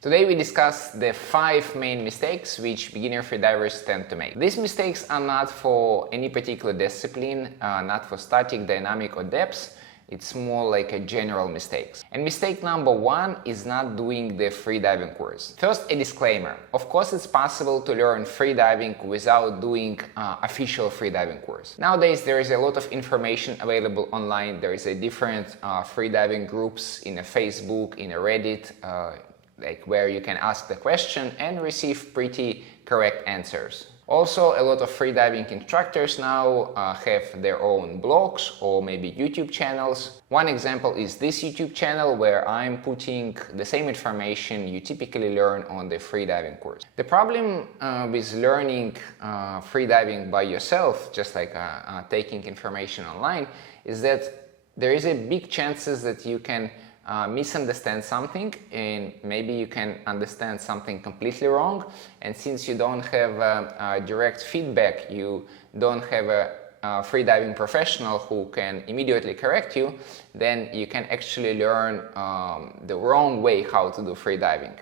Today we discuss the 5 main mistakes which beginner freedivers tend to make. These mistakes are not for any particular discipline, not for static, dynamic or depths. It's more like a general mistakes. And mistake number 1 is not doing the freediving course. First, a disclaimer. Of course, it's possible to learn freediving without doing official freediving course. Nowadays, there is a lot of information available online. There is a different freediving groups in a Facebook, in a Reddit, where you can ask the question and receive pretty correct answers. Also, a lot of freediving instructors now have their own blogs or maybe YouTube channels. One example is this YouTube channel where I'm putting the same information you typically learn on the freediving course. The problem with learning freediving by yourself, just like taking information online, is that there is a big chances that you can misunderstand something, and maybe you can understand something completely wrong, and since you don't have direct feedback, you don't have a freediving professional who can immediately correct you, then you can actually learn the wrong way how to do freediving.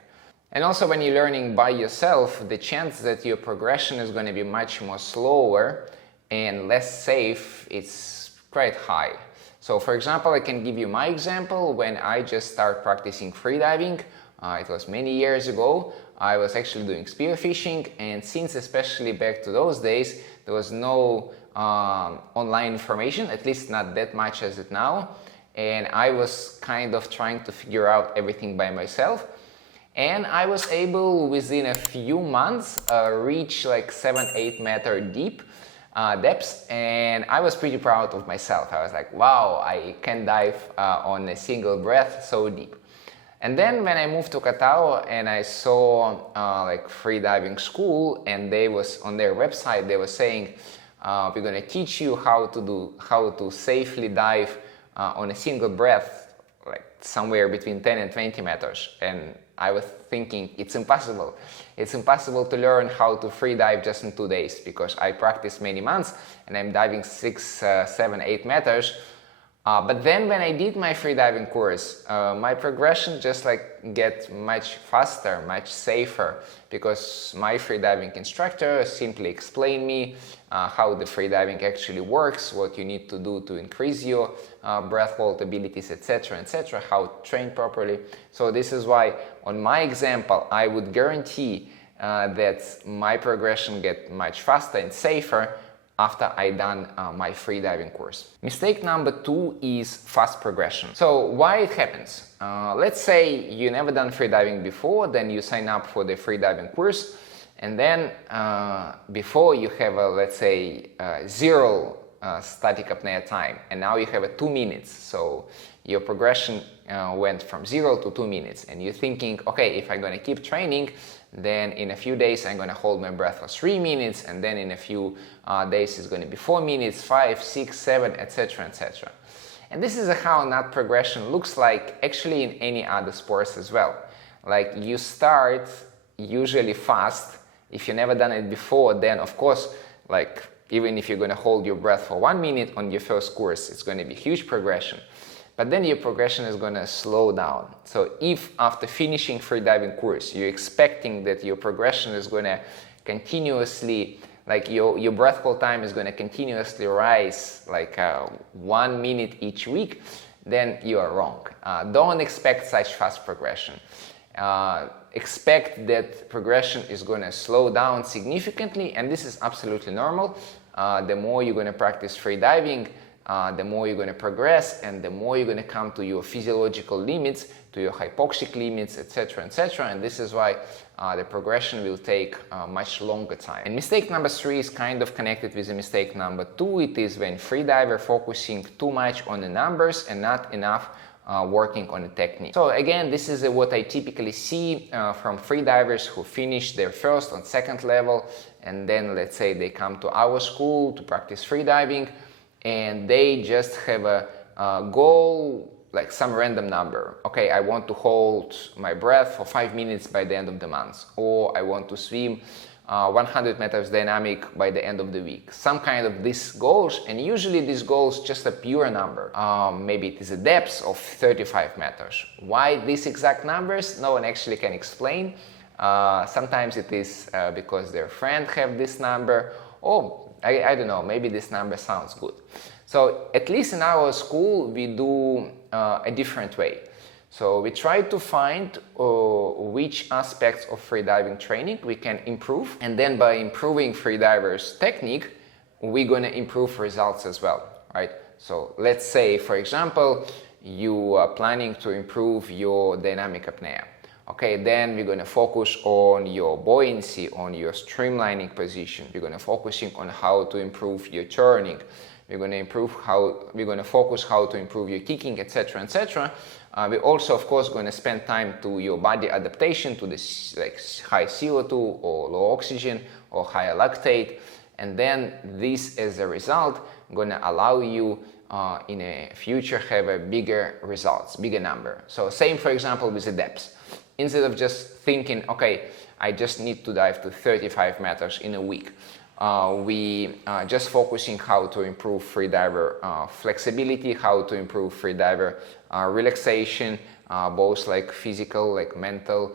And also, when you're learning by yourself, the chance that your progression is going to be much more slower and less safe is quite high. So for example, I can give you my example. When I just started practicing freediving, it was many years ago, I was actually doing spearfishing, and since especially back to those days, there was no online information, at least not that much as it now, and I was kind of trying to figure out everything by myself, and I was able within a few months reach like 7-8 meter deep depths, and I was pretty proud of myself. I was like, wow, I can dive on a single breath so deep. And then when I moved to Qatar and I saw like freediving school, and they was on their website, they were saying we're going to teach you how to safely dive on a single breath, like somewhere between 10 and 20 meters. And I was thinking, it's impossible. It's impossible to learn how to freedive just in 2 days, because I practiced many months and I'm diving 6, 7, 8 meters. But then when I did my freediving course, my progression just get much faster, much safer, because my freediving instructor simply explained me how the freediving actually works, what you need to do to increase your breath hold abilities, etc., etc., how to train properly. So this is why on my example, I would guarantee that my progression get much faster and safer after I done my freediving course. Mistake number 2 is fast progression. So why it happens? Let's say you never done freediving before, then you sign up for the freediving course, and then before you have a, let's say, 0 static apnea time, and now you have a 2 minutes. So your progression went from 0 to 2 minutes, and you're thinking, okay, if I'm going to keep training, then in a few days I'm going to hold my breath for 3 minutes, and then in a few days it's going to be 4 minutes, 5, 6, 7, etc., etc. And this is how not progression looks like actually in any other sports as well. Like, you start usually fast. If you've never done it before, then of course, like, even if you're going to hold your breath for 1 minute on your first course, it's going to be huge progression. But then your progression is going to slow down. So if after finishing freediving course, you're expecting that your progression is going to continuously, like your breath hold time is going to continuously rise like 1 minute each week, then you are wrong. Don't expect such fast progression. Expect that progression is going to slow down significantly, and this is absolutely normal. The more you're going to practice freediving, the more you're going to progress, and the more you're going to come to your physiological limits, to your hypoxic limits, etc., etc. And this is why the progression will take much longer time. And mistake number 3 is kind of connected with the mistake number 2. It is when freediver focusing too much on the numbers and not enough working on the technique. So again, this is what I typically see from freedivers who finish their first and second level, and then let's say they come to our school to practice freediving, and they just have a goal, like some random number. Okay, I want to hold my breath for 5 minutes by the end of the month, or I want to swim 100 meters dynamic by the end of the week. Some kind of these goals, and usually these goals just a pure number. Maybe it is a depth of 35 meters. Why these exact numbers? No one actually can explain. Sometimes it is because their friend have this number. Oh, I don't know, maybe this number sounds good. So at least in our school we do a different way. So we try to find which aspects of freediving training we can improve, and then by improving freedivers' technique, we're gonna improve results as well, right? So let's say, for example, you are planning to improve your dynamic apnea. Okay, then we're gonna focus on your buoyancy, on your streamlining position. We're gonna focusing on how to improve your turning. We're gonna focus how to improve your kicking, etc., etc. We're also, of course, going to spend time to your body adaptation to this like high CO2 or low oxygen or higher lactate, and then this, as a result, going to allow you in a future have a bigger results, bigger number. So same, for example, with the depths. Instead of just thinking, okay, I just need to dive to 35 meters in a week. We just focusing how to improve freediver flexibility, how to improve freediver relaxation, both like physical, like mental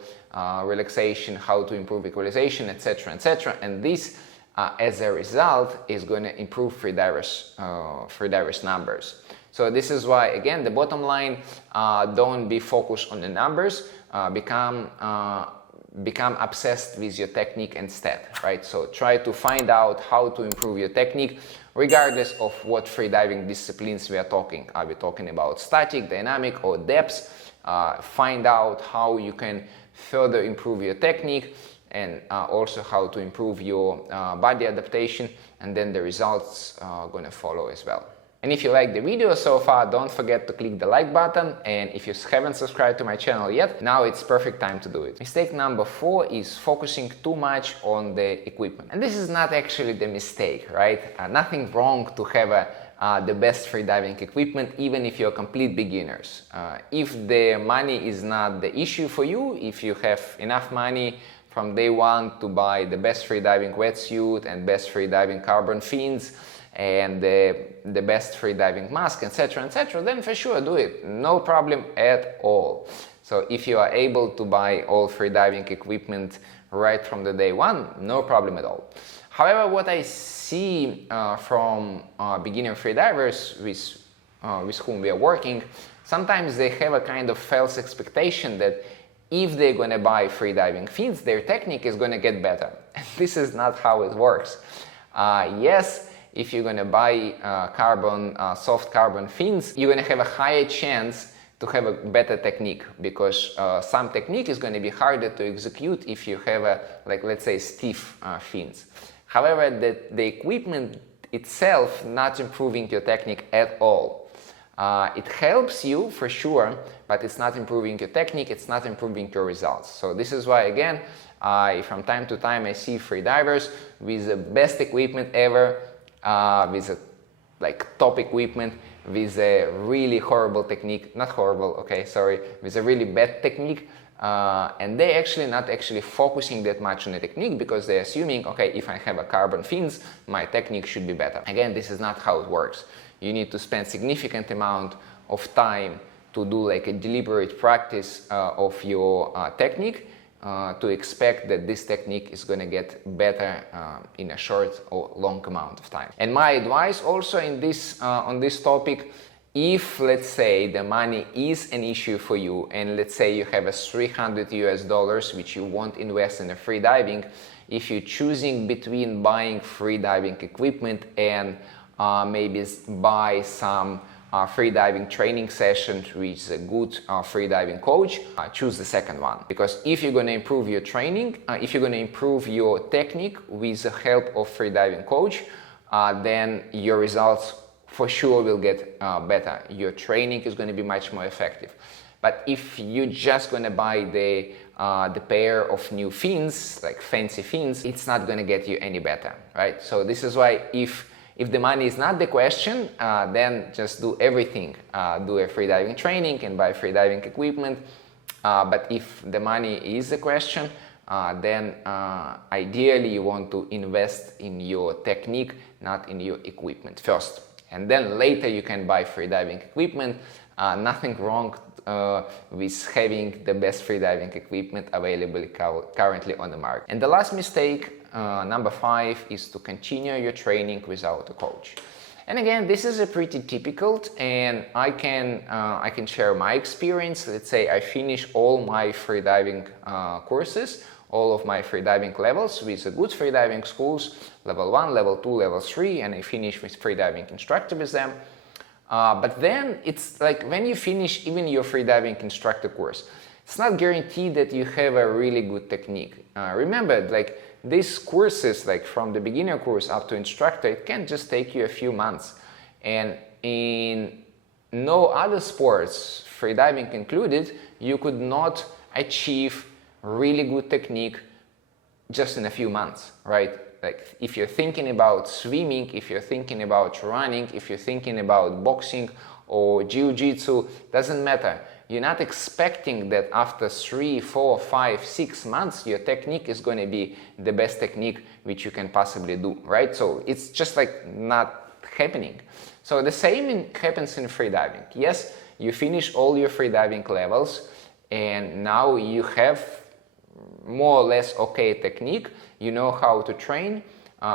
relaxation, how to improve equalization, etc., etc. And this, as a result, is going to improve freedivers numbers. So this is why, again, the bottom line, don't be focused on the numbers, become obsessed with your technique instead, right? So try to find out how to improve your technique regardless of what freediving disciplines we are talking. Are we talking about static, dynamic, or depths? Find out how you can further improve your technique, and also how to improve your body adaptation, and then the results are going to follow as well. And if you like the video so far, don't forget to click the like button, and if you haven't subscribed to my channel yet, now it's perfect time to do it. Mistake number 4 is focusing too much on the equipment. And this is not actually the mistake, right? Nothing wrong to have the best freediving equipment, even if you're complete beginners. If the money is not the issue for you, if you have enough money from day one to buy the best freediving wetsuit and best freediving carbon fins, and the best freediving mask, etc., etc., then for sure do it. No problem at all. So if you are able to buy all freediving equipment right from the day one, no problem at all. However, what I see from beginner freedivers with whom we are working, sometimes they have a kind of false expectation that if they're going to buy freediving fins, their technique is going to get better. And this is not how it works. Yes, if you're going to buy soft carbon fins, you're going to have a higher chance to have a better technique, because some technique is going to be harder to execute if you have let's say, stiff fins. However, the equipment itself not improving your technique at all. It helps you for sure, but it's not improving your technique, it's not improving your results. So this is why, again, from time to time I see freedivers with the best equipment ever, with top equipment, with a really horrible technique, not horrible, okay, sorry, with a really bad technique, and they actually not actually focusing that much on the technique, because they're assuming, okay, if I have a carbon fins, my technique should be better. Again, this is not how it works. You need to spend significant amount of time to do like a deliberate practice of your technique, to expect that this technique is going to get better in a short or long amount of time. And my advice also in this on this topic, if let's say the money is an issue for you, and let's say you have a $300 which you won't invest in a freediving, if you're choosing between buying freediving equipment and maybe buy some freediving training session with a good freediving coach, choose the second one. Because if you're going to improve your training, if you're going to improve your technique with the help of freediving coach, then your results for sure will get better. Your training is going to be much more effective. But if you're just going to buy the pair of new fins, like fancy fins, it's not going to get you any better, right? So this is why if the money is not the question, then just do everything. Do a freediving training and buy freediving equipment. But if the money is the question, then ideally you want to invest in your technique, not in your equipment first. And then later you can buy freediving equipment. Nothing wrong with having the best freediving equipment available currently on the market. And the last mistake, number 5, is to continue your training without a coach. And again, this is a pretty typical, and I can share my experience. Let's say I finish all my freediving courses, all of my freediving levels with a good freediving schools, level 1, level 2, level 3, and I finish with freediving instructor with them. But then it's like when you finish even your freediving instructor course, it's not guaranteed that you have a really good technique. Remember, like these courses, like from the beginner course up to instructor, it can just take you a few months. And in no other sports, freediving included, you could not achieve really good technique just in a few months, right? Like if you're thinking about swimming, if you're thinking about running, if you're thinking about boxing or jiu-jitsu, doesn't matter. You're not expecting that after 3, 4, 5, 6 months your technique is going to be the best technique which you can possibly do, right? So it's just like not happening. So the same happens in freediving. Yes, you finish all your freediving levels and now you have more or less okay technique, you know how to train.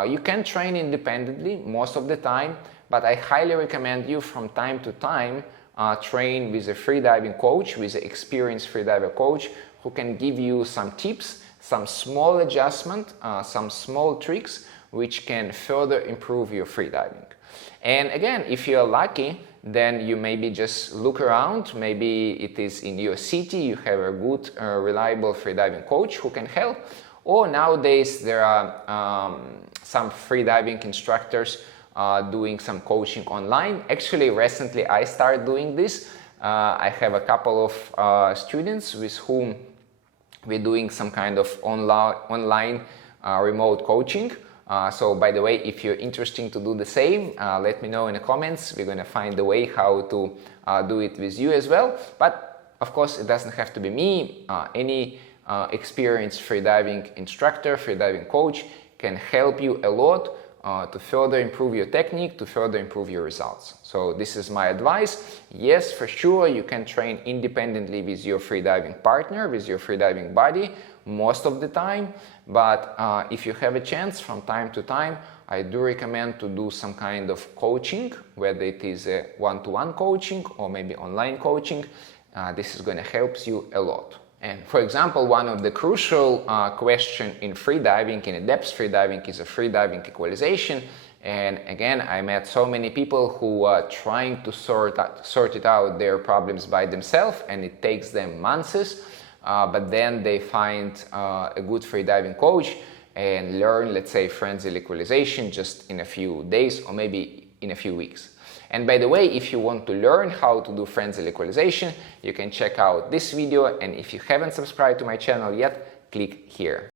You can train independently most of the time, but I highly recommend you from time to time train with a freediving coach, with an experienced freediver coach who can give you some tips, some small adjustment, some small tricks which can further improve your freediving. And again, if you're lucky, then you maybe just look around, maybe it is in your city, you have a good, reliable freediving coach who can help, or nowadays there are some freediving instructors doing some coaching online. Actually, recently I started doing this. I have a couple of students with whom we're doing some kind of online remote coaching. So by the way, if you're interested to do the same, let me know in the comments. We're going to find a way how to do it with you as well. But of course, it doesn't have to be me. Any experienced freediving instructor, freediving coach can help you a lot to further improve your technique, to further improve your results. So this is my advice. Yes, for sure, you can train independently with your freediving partner, with your freediving buddy most of the time. But if you have a chance from time to time, I do recommend to do some kind of coaching, whether it is a one-to-one coaching or maybe online coaching. This is going to help you a lot. And for example, one of the crucial questions in freediving, in depth freediving, is a freediving equalization. And again, I met so many people who are trying to sort it out their problems by themselves, and it takes them months. But then they find a good freediving coach and learn, let's say, frenzy equalization just in a few days or maybe in a few weeks. And by the way, if you want to learn how to do frenzy equalization, you can check out this video. And if you haven't subscribed to my channel yet, click here.